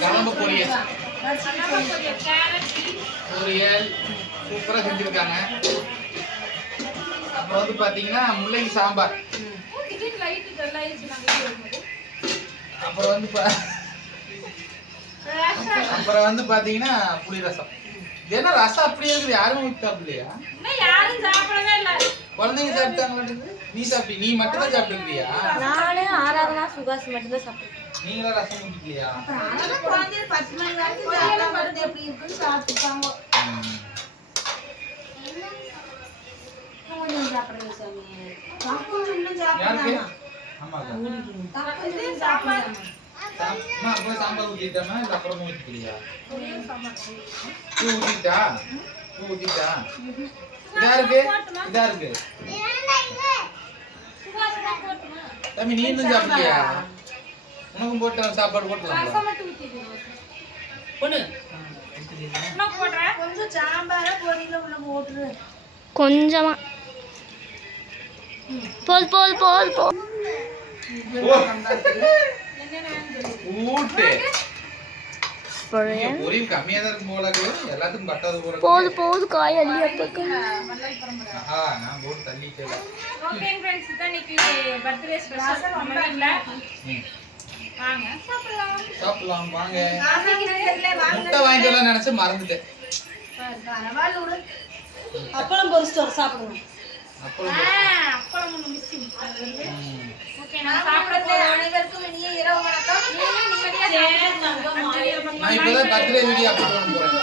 கலம்பு பொரியல் சூப்பரா செஞ்சிருக்காங்க. அப்புறம் வந்து பாத்தீங்கன்னா முள்ளங்கி சாம்பார். அப்புறம் வந்து பாத்தீங்கன்னா புளி ரசம். என்ன ரசம் அப்படி இருக்குது, யாரும் சாப்பிடலையா? குழந்தைங்க சாப்பிட்டாங்களா? நீ சாப்பிட்டி? நீ மட்டும் தான் சாப்பிட்டுருக்கியா? நானே ஆராதனா சுகாஸ் மட்டும் தான் சாப்பிட்டேன். நீங்களா ரசம் குடிக்கலையா? குழந்தைய 10 மணி வரைக்கும் சாப்பிட்டு எப்படி இருக்குன்னு சாப்பிட்டுப்பாங்க. கொஞ்சம் சாப்பிடுங்க சாமி. கொஞ்சம் சாப்பிடுங்க. ஆமாக்கா. சாப்பிடுங்க. சாம்பார் ஊத்திட்டமா இல்ல அப்புறம் ஊத்திக்கலையா? ஊத்திட்டா இதா இருக்கு தம்பி. நீ இன்னும் சாப்பிடலையா? உனக்கும் போட்டு சாப்பாடு போட்டுலாம் கொஞ்சம் சாம்பார பொரியல உள்ள போட்டுரு. கொஞ்சமா போல் பொரியல் கம்மியா தான் இருக்கும் போல இருக்கு. எல்லாத்துக்கும் பட்டாது போல போது காய் அள்ளி அப்பக்க. நான் போட்டு தள்ளிட்டேன். ஓகே फ्रेंड्स, இதான் இன்னைக்கு பர்த்டே ஸ்பெஷல் நம்ம வீட்ல. வாங்க சாப்பிடலாம் வாங்க. முட்டை வாங்கிட்டு வரலாம் நினைச்சு மறந்துட்டேன். அப்பளம் பொரிச்சிட்டு சாப்பிடுங்க. அப்பளம் ஒண்ணு மிஸ்ஸிங். ஓகே, நான் சாப்பிட போறேன். அனைவருக்கும் இனிய இரவு வணக்கம். நிம்மதியா சாப்பிடுங்க. நான் இப்பதான் பர்த்டே வீடியோ அப்லோட் பண்ண போறேன்.